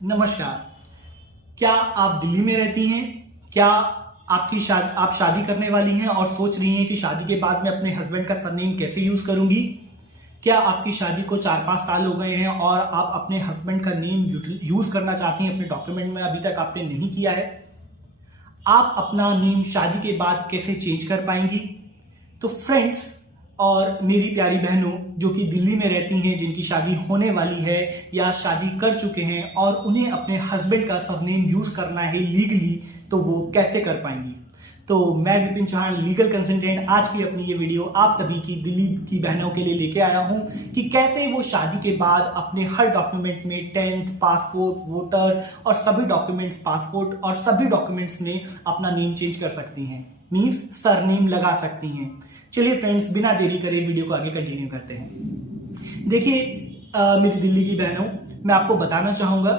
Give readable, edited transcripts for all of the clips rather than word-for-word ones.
नमस्कार। क्या आप दिल्ली में रहती हैं? क्या आप शादी करने वाली हैं और सोच रही हैं कि शादी के बाद मैं अपने हस्बैंड का सरनेम कैसे यूज करूंगी? क्या आपकी शादी को 4-5 साल हो गए हैं और आप अपने हस्बैंड का नेम यूज करना चाहती हैं अपने डॉक्यूमेंट में, अभी तक आपने नहीं किया है? आप अपना नेम शादी के बाद कैसे चेंज कर पाएंगी? तो फ्रेंड्स और मेरी प्यारी बहनों जो कि दिल्ली में रहती हैं, जिनकी शादी होने वाली है या शादी कर चुके हैं और उन्हें अपने हस्बैंड का सरनेम यूज करना है लीगली, तो वो कैसे कर पाएंगी? तो मैं विपिन चौहान, लीगल कंसल्टेंट, आज की अपनी ये वीडियो आप सभी की दिल्ली की बहनों के लिए लेके आया हूं कि कैसे वो शादी के बाद अपने हर डॉक्यूमेंट में 10th, पासपोर्ट, वोटर और सभी डॉक्यूमेंट्स, पासपोर्ट और सभी डॉक्यूमेंट्स में अपना नेम चेंज कर सकती हैं, मींस सरनेम लगा सकती हैं। चलिए फ्रेंड्स, बिना देरी करे वीडियो को आगे कंटिन्यू करते हैं। देखिए मेरी दिल्ली की बहनों, मैं आपको बताना चाहूंगा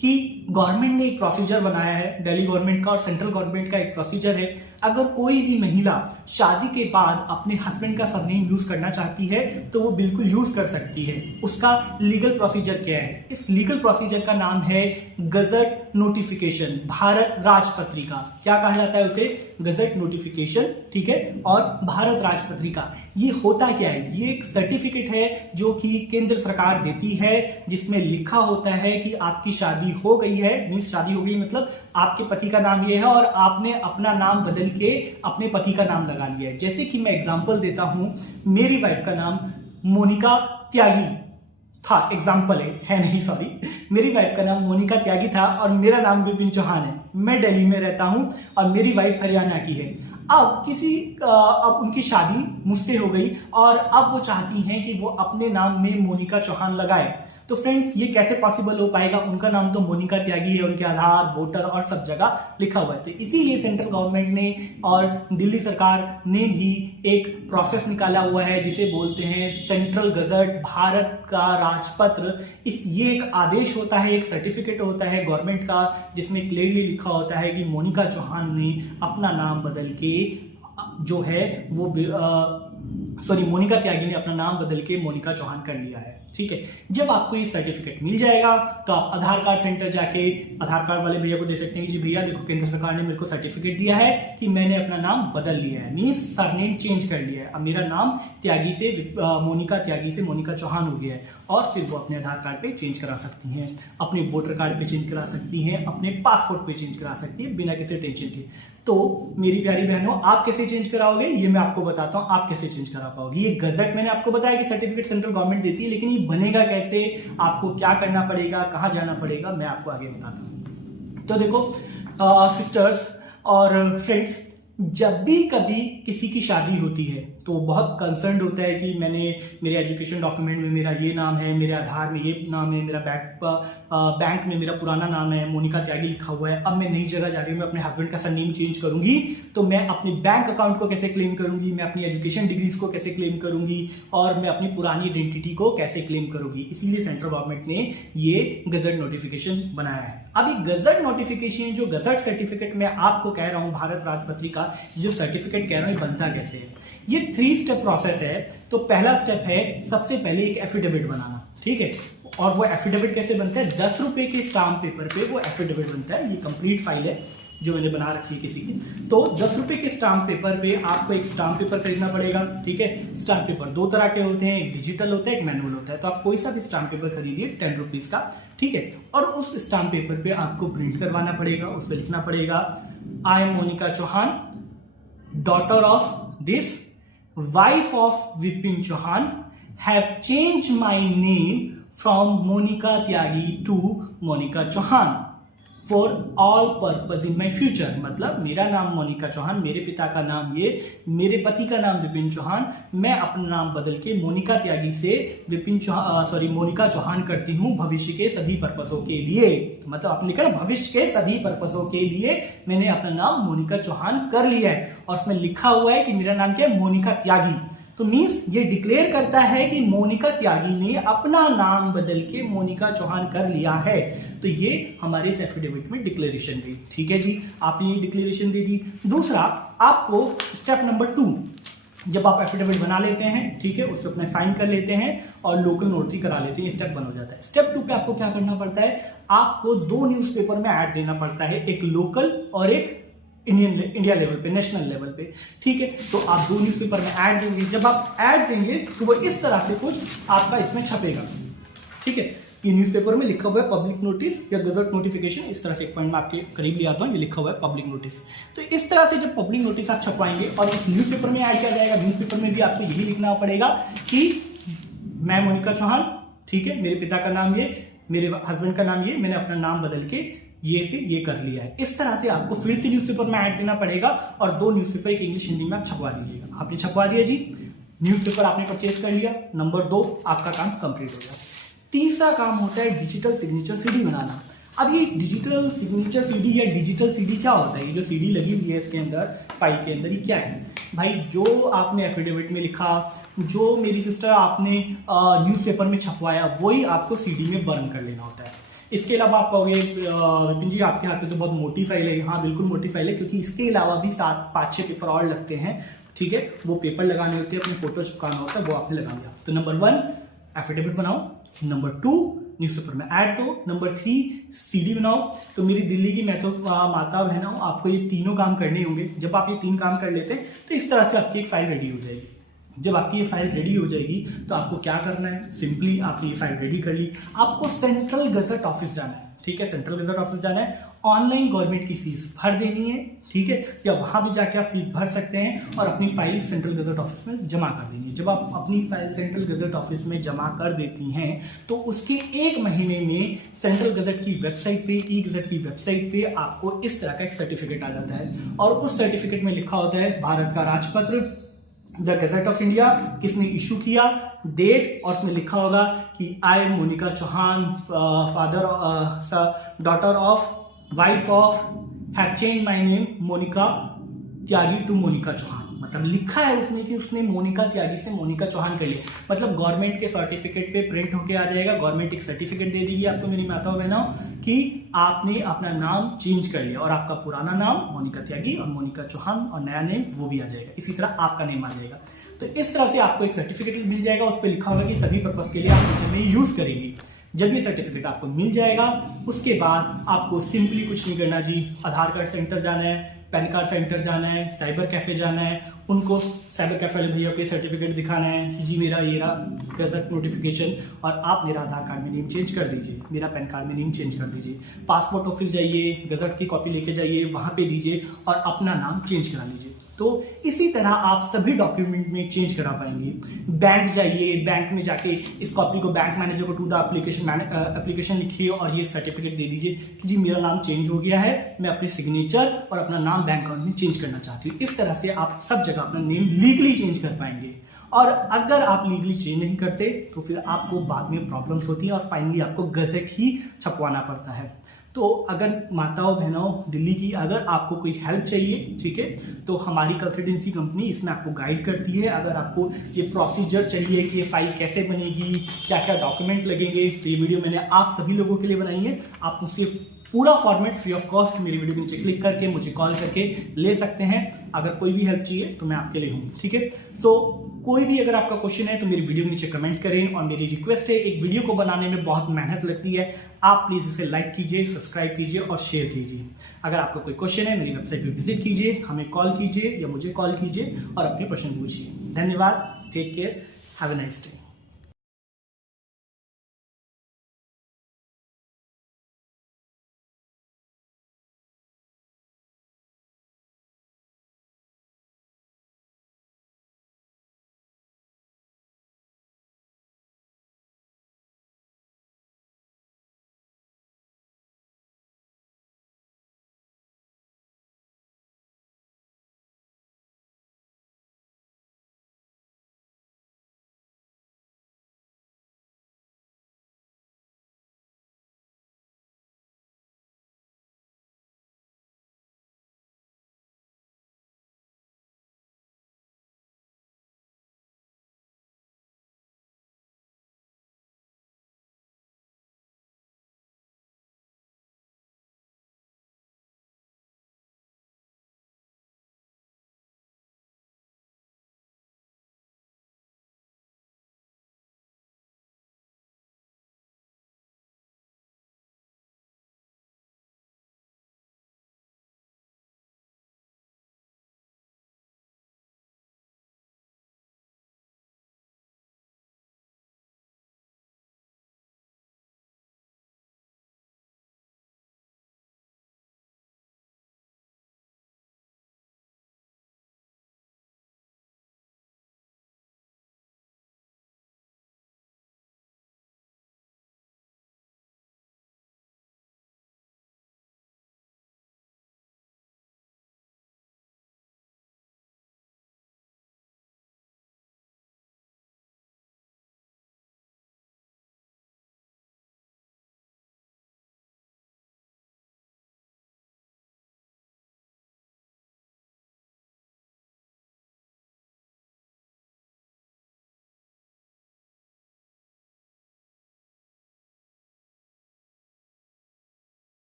कि गवर्नमेंट ने एक प्रोसीजर बनाया है, दिल्ली गवर्नमेंट का और सेंट्रल गवर्नमेंट का एक प्रोसीजर है। अगर कोई भी महिला शादी के बाद अपने हस्बैंड का सरनेम यूज करना चाहती है तो वो बिल्कुल यूज कर सकती है। उसका लीगल प्रोसीजर क्या है? इस लीगल प्रोसीजर का नाम है गजट नोटिफिकेशन, भारत राजपत्रिका। क्या कहा जाता है उसे? गजट नोटिफिकेशन, ठीक है, और भारत राजपत्रिका। ये होता क्या है? ये एक सर्टिफिकेट है जो कि केंद्र सरकार देती है, जिसमें लिखा होता है कि आपकी शादी हो गई है, मींस शादी हो गई मतलब आपके पति का नाम ये है और आपने अपना नाम बदल के अपने पति का नाम लगा लिया है। जैसे कि मैं एग्जांपल देता हूं, मेरी वाइफ का नाम मोनिका त्यागी था, एग्जाम्पल है नहीं, सॉरी, मेरी वाइफ का नाम मोनिका त्यागी था और मेरा नाम विपिन चौहान है। मैं दिल्ली में रहता हूं और मेरी वाइफ हरियाणा की है। अब उनकी शादी मुझसे हो गई और अब वो चाहती हैं कि वो अपने नाम में मोनिका चौहान लगाए। तो फ्रेंड्स, ये कैसे पॉसिबल हो पाएगा? उनका नाम तो मोनिका त्यागी है, उनके आधार, वोटर और सब जगह लिखा हुआ है। तो इसीलिए सेंट्रल गवर्नमेंट ने और दिल्ली सरकार ने भी एक प्रोसेस निकाला हुआ है जिसे बोलते हैं सेंट्रल गजट, भारत का राजपत्र। ये एक आदेश होता है, एक सर्टिफिकेट होता है गवर्नमेंट का, जिसमें क्लियरली लिखा होता है कि मोनिका चौहान ने अपना नाम बदल के जो है वो मोनिका त्यागी ने अपना नाम बदल के मोनिका चौहान कर लिया है। ठीक है, जब आपको ये सर्टिफिकेट मिल जाएगा तो आप आधार कार्ड सेंटर जाके आधार कार्ड वाले भैया को दे सकते हैं कि जी भैया देखो, केंद्र सरकार ने मेरे को सर्टिफिकेट दिया है कि मैंने अपना नाम बदल लिया है, मींस सरनेम चेंज कर लिया है। अब मेरा नाम त्यागी से मोनिका त्यागी से मोनिका चौहान हो गया है। और फिर वो अपने आधार कार्ड पे चेंज करा सकती हैं, अपने वोटर कार्ड पे चेंज करा सकती हैं, अपने पासपोर्ट पे चेंज करा सकती है बिना किसी टेंशन के। तो मेरी प्यारी बहनों, आप कैसे चेंज कराओगे ये मैं आपको बताता हूं। आप कैसे चेंज करा पाओगे? ये गजट मैंने आपको बताया कि सर्टिफिकेट सेंट्रल गवर्नमेंट देती है, लेकिन ये बनेगा कैसे, आपको क्या करना पड़ेगा, कहां जाना पड़ेगा, मैं आपको आगे बताता हूं। तो देखो सिस्टर्स और फ्रेंड्स, जब भी कभी किसी की शादी होती है तो बहुत कंसर्न होता है कि मेरे एजुकेशन डॉक्यूमेंट में मेरा ये नाम है, मेरे आधार में ये नाम है, मेरा बैंक में मेरा पुराना नाम है, मोनिका त्यागी लिखा हुआ है। अब मैं नई जगह जा रही हूँ, मैं अपने हस्बैंड का सरनेम चेंज करूंगी तो मैं अपने बैंक अकाउंट को कैसे क्लेम करूंगी, मैं अपनी एजुकेशन डिग्रीज को कैसे क्लेम करूंगी और मैं अपनी पुरानी आइडेंटिटी को कैसे क्लेम करूंगी? इसीलिए सेंट्रल गवर्नमेंट ने ये गजट नोटिफिकेशन बनाया है। अब ये गजट नोटिफिकेशन, जो गजट सर्टिफिकेट मैं आपको कह रहा हूं, भारत राजपत्रिका जो सर्टिफिकेट कह रहा हूं, बनता कैसे है? ये 3 स्टेप प्रोसेस है। तो पहला स्टेप है सबसे पहले एक एफिडेविट बनाना, ठीक है। और वो एफिडेविट कैसे बनता है? 10 रुपए के स्टाम्प पेपर पे वो एफिडेविट बनता है। ये कंप्लीट फाइल है जो मैंने बना रखी है किसी की। तो 10 रुपए के स्टाम्प पेपर पे आपको एक स्टाम्प पेपर खरीदना पड़ेगा, ठीक है। स्टाम्प पेपर 2 तरह के होते हैं, एक डिजिटल होता है, एक मैनुअल होता है। तो आप कोई सा भी स्टाम्प पेपर खरीदिए 10 रुपीज का, ठीक है। और उस स्टाम्प पेपर पे आपको प्रिंट करवाना पड़ेगा, उस पर लिखना पड़ेगा I am Monika Chauhan, daughter of this, wife of Vipin Chauhan, have changed my name from Monica Tyagi to Monica Chauhan for all purpose in my future। मतलब मेरा नाम मोनिका चौहान, मेरे पिता का नाम ये, मेरे पति का नाम विपिन चौहान, मैं अपना नाम बदल के मोनिका त्यागी से मोनिका चौहान करती हूँ भविष्य के सभी पर्पसों के लिए। तो मतलब आपने लिखा ना, भविष्य के सभी पर्पसों के लिए मैंने अपना नाम मोनिका चौहान कर लिया है। और उसमें लिखा हुआ है कि मेरा नाम क्या है? मोनिका त्यागी। तो मींस ये डिक्लेयर करता है कि मोनिका त्यागी ने अपना नाम बदल के मोनिका चौहान कर लिया है। तो ये हमारे इस एफिडेविट में डिक्लेरेशन दी, ठीक है जी। आपने ये डिक्लेरेशन दे दी। दूसरा, आपको स्टेप नंबर 2 जब आप एफिडेविट बना लेते हैं, ठीक है, उस पर अपना साइन कर लेते हैं और लोकल नोटरी करा लेते हैं, स्टेप 1 हो जाता है। स्टेप 2 पे आपको क्या करना पड़ता है, आपको 2 न्यूज़पेपर में ऐड देना पड़ता है, एक लोकल और एक इंडिया लेवल पे, नेशनल लेवल पे, ठीक है। तो आप 2 न्यूज़पेपर में ऐड देंगे, जब आप ऐड देंगे तो वो इस तरह से कुछ आपका इसमें छपेगा, ठीक है। ये न्यूज़पेपर में लिखा हुआ है पब्लिक नोटिस या गजट नोटिफिकेशन, इस तरह से एक पॉइंट में आपके करीब ले आता हूँ, ये लिखा हुआ है पब्लिक नोटिस। तो इस तरह से जब पब्लिक नोटिस आप छपवाएंगे और इस न्यूज़पेपर में ऐड किया जाएगा, न्यूज़पेपर में भी आपको यही लिखना पड़ेगा कि मैं मोनिका चौहान, ठीक है, मेरे पिता का नाम ये, मेरे हस्बैंड का नाम ये, मैंने अपना नाम बदल के ये से ये कर लिया है। इस तरह से आपको फिर से न्यूज़पेपर में ऐड देना पड़ेगा और 2 न्यूज़पेपर, एक इंग्लिश हिंदी में आप छपवा दीजिएगा। आपने छपवा दिया जी, न्यूज़पेपर आपने परचेज कर लिया। नंबर 2 आपका काम कंप्लीट हो गया। तीसरा काम होता है डिजिटल सिग्नेचर सीडी बनाना। अब ये डिजिटल सिग्नेचर सीडी या डिजिटल सीडी क्या होता है, ये जो सीडी लगी हुई है इसके अंदर, फाइल के अंदर, ये क्या है भाई? जो आपने एफिडेविट में लिखा, जो मेरी सिस्टर आपने न्यूज़पेपर में छपवाया, वही आपको सीडी में बर्न कर लेना होता है। इसके अलावा आप कहोगे विपिन जी आपके हाथ में तो बहुत मोटी फाइल है। हाँ बिल्कुल मोटी फाइल है, क्योंकि इसके अलावा भी 5-6 पेपर और लगते हैं, ठीक है। वो पेपर लगाने होते हैं, अपने फोटो चिपकाना होता है, वो आपने लगा लिया। तो नंबर 1 एफिडेविट बनाओ, नंबर 2 न्यूज़पेपर में ऐड दो, नंबर 3 सीडी बनाओ। तो मेरी दिल्ली की मैं तो माता बहनों, आपको ये तीनों काम करने होंगे। जब आप ये 3 काम कर लेते हैं तो इस तरह से आपकी एक फाइल रेडी हो जाएगी। जब आपकी ये फाइल रेडी हो जाएगी तो आपको क्या करना है, सिंपली आपने ये फाइल रेडी कर ली, आपको सेंट्रल गजट ऑफिस जाना है, ठीक है। सेंट्रल गजट ऑफिस जाना है, ऑनलाइन गवर्नमेंट की फीस भर देनी है, ठीक है, या वहां भी जाके आप फीस भर सकते हैं और अपनी फाइल सेंट्रल गजट ऑफिस में जमा कर देनी है। जब आप अपनी फाइल सेंट्रल गजट ऑफिस में जमा कर देती हैं तो उसके 1 महीने में सेंट्रल गजट की वेबसाइट पे, ई गजट की वेबसाइट पे आपको इस तरह का एक सर्टिफिकेट आ जाता है और उस सर्टिफिकेट में लिखा होता है भारत का राजपत्र, द गजट ऑफ इंडिया, किसने इशू किया, डेट, और उसमें लिखा होगा कि I Monika Chauhan, father, daughter of, wife of, have change my name Monika Tyagi to Monika Chauhan. मतलब लिखा है उसमें कि उसने मोनिका त्यागी से मोनिका चौहान कर लिया। मतलब गवर्नमेंट के सर्टिफिकेट पे प्रिंट होके आ जाएगा, गवर्नमेंट एक सर्टिफिकेट दे देगी आपको मेरी माताओं बहनों कि आपने अपना नाम चेंज कर लिया, और आपका पुराना नाम मोनिका त्यागी और मोनिका चौहान और नया नेम वो भी आ जाएगा, इसी तरह आपका नेम आ जाएगा। तो इस तरह से आपको एक सर्टिफिकेट मिल जाएगा, उस पर लिखा होगा कि सभी पर्पस के लिए आप फ्यूचर में यूज करेंगी। जब ये सर्टिफिकेट आपको मिल जाएगा उसके बाद आपको सिंपली कुछ नहीं करना जी, आधार कार्ड सेंटर जाना है, पैन कार्ड सेंटर जाना है, साइबर कैफे जाना है, उनको साइबर कैफे वाले भैया के सर्टिफिकेट दिखाना है कि जी मेरा ये रहा गजट नोटिफिकेशन, और आप मेरा आधार कार्ड में नेम चेंज कर दीजिए, मेरा पैन कार्ड में नेम चेंज कर दीजिए। पासपोर्ट ऑफिस जाइए, गजट की कॉपी लेके जाइए, वहां पे दीजिए और अपना नाम चेंज करा लीजिए। तो इसी तरह आप सभी डॉक्यूमेंट में चेंज करा पाएंगे। बैंक जाइए, बैंक में जाके इस कॉपी को बैंक मैनेजर को टू द एप्लीकेशन लिखिए और ये सर्टिफिकेट दे दीजिए कि जी मेरा नाम चेंज हो गया है, मैं अपने सिग्नेचर और अपना नाम बैंक अकाउंट में चेंज करना चाहती हूँ। इस तरह से आप सब जगह अपना नेम लीगली चेंज कर पाएंगे। और अगर आप लीगली चेंज नहीं करते तो फिर आपको बाद में प्रॉब्लम्स होती हैं और फाइनली आपको गजट ही छपवाना पड़ता है। तो अगर माताओं बहनों दिल्ली की अगर आपको कोई हेल्प चाहिए, ठीक है, तो हमारी कंसल्टेंसी कंपनी इसमें आपको गाइड करती है। अगर आपको ये प्रोसीजर चाहिए कि ये फाइल कैसे बनेगी, क्या क्या डॉक्यूमेंट लगेंगे, तो ये वीडियो मैंने आप सभी लोगों के लिए बनाई है। आप मुझसे पूरा फॉर्मेट फ्री ऑफ कॉस्ट मेरी वीडियो के नीचे क्लिक करके मुझे कॉल करके ले सकते हैं। अगर कोई भी हेल्प चाहिए तो मैं आपके लिए हूँ, ठीक है। तो कोई भी अगर आपका क्वेश्चन है तो मेरी वीडियो के नीचे कमेंट करें। और मेरी रिक्वेस्ट है, एक वीडियो को बनाने में बहुत मेहनत लगती है, आप प्लीज इसे लाइक कीजिए, सब्सक्राइब कीजिए और शेयर कीजिए। अगर आपका कोई क्वेश्चन है मेरी वेबसाइट पे विजिट कीजिए, हमें कॉल कीजिए या मुझे कॉल कीजिए और अपने प्रश्न पूछिए। धन्यवाद, take care, have a nice day.